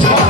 জমারে